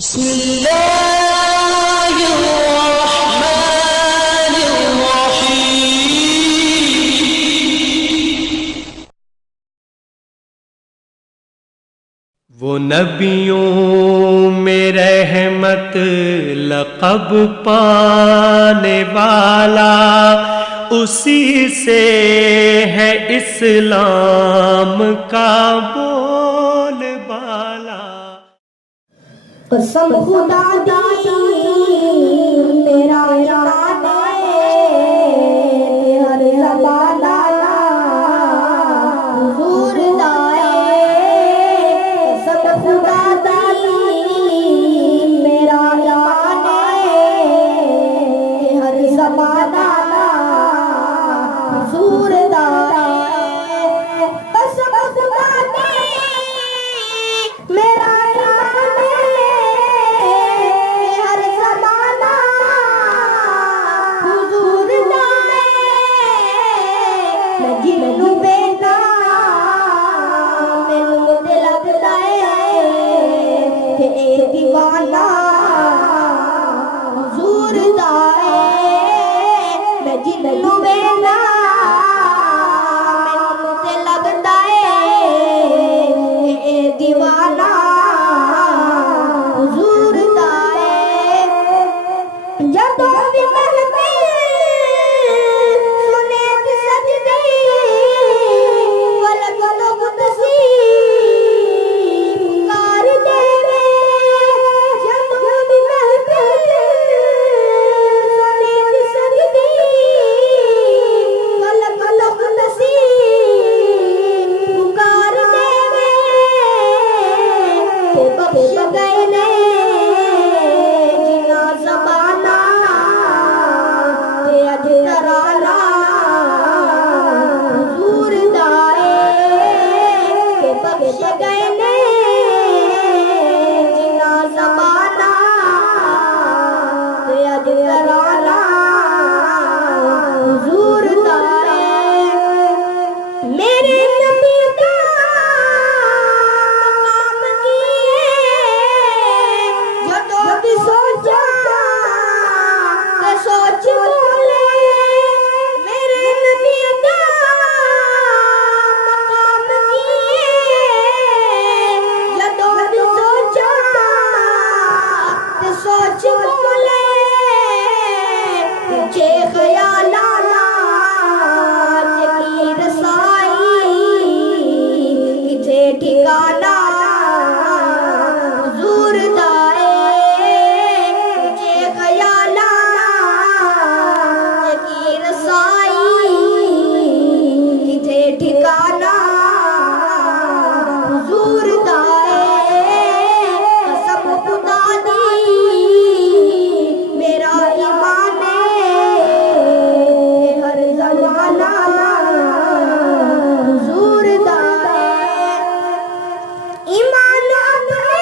वो नबियों में रहमत लक़ब पाने वाला, उसी से है इस्लाम का बोलबाला। कसम खुदा दी तेरा याद हर ज़बाना हुजूर दाए। कसम खुदा दी मेरा याद हर ज़बाना हुजूर दाए। कसम खुदा दी मेरा दीवाना हुजूर दाए। मैं जिन्नू वेला मैनू ते लगदा ए दीवाना हुजूर दाए। जदों भी महफिल सुने दी सजदी फलक तो कुदसी पुकार देवे। बख्श गए ने जिना ज़बाना ते अज तराना हुजूर दाए। बख्श गए ने जिना ज़बाना ते अज तराना हुजूर दाए। मेरे नबी का सोचा सोच बोले मेरे नबी का मकाम किए। जदों भी सोचा सोच बोले तुझे ख्याला की रसाई किथे ठिकाना हुजूर दाए। ठिकाना हुजूर दाए। कसम खुदा दी मेरा ईमान हर ज़माना हुजूर दाए। ईमान अपने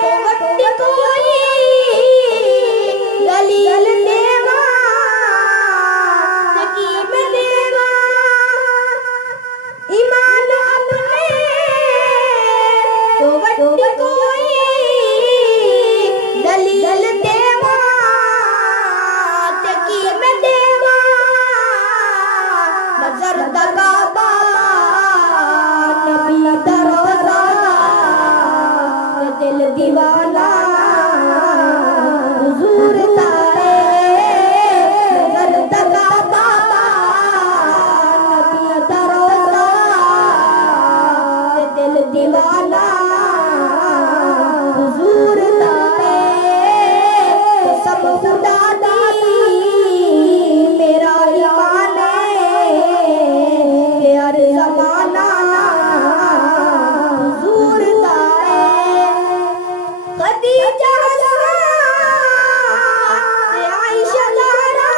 तो वड्डी कोई दलील देवा तकीम देवा। ईमान अपने तो वड्डी कोई दलील देवा तकीम देवा। नजर दगाबा नबी दरोजा दिल दीवाना हुजूर दाए। नजर दगाबा नबी दरोजा दिल दीवाना हुजूर दाए। सब खुदा दी मेरा ईमान हर ज़माना हुजूर दाए। खदीजा आयशा ज़हरा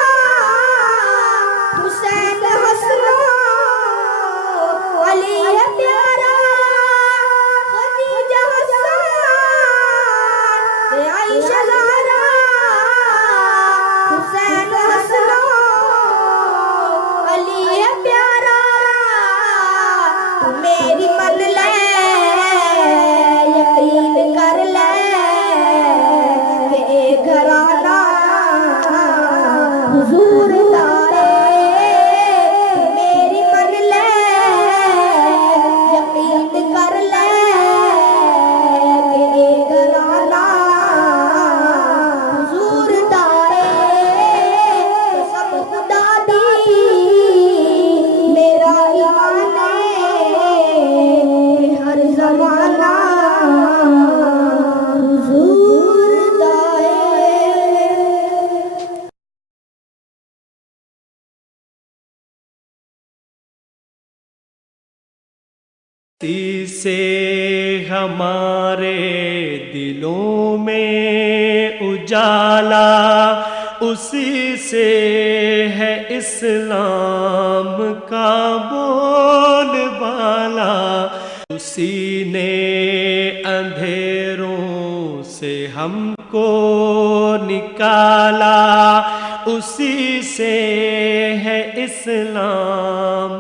हुसैन हसन अली प्यारा। से हमारे दिलों में उजाला, उसी से है इस्लाम का बोलबाला। उसी ने अंधेरों से हमको निकाला, उसी से है इस्लाम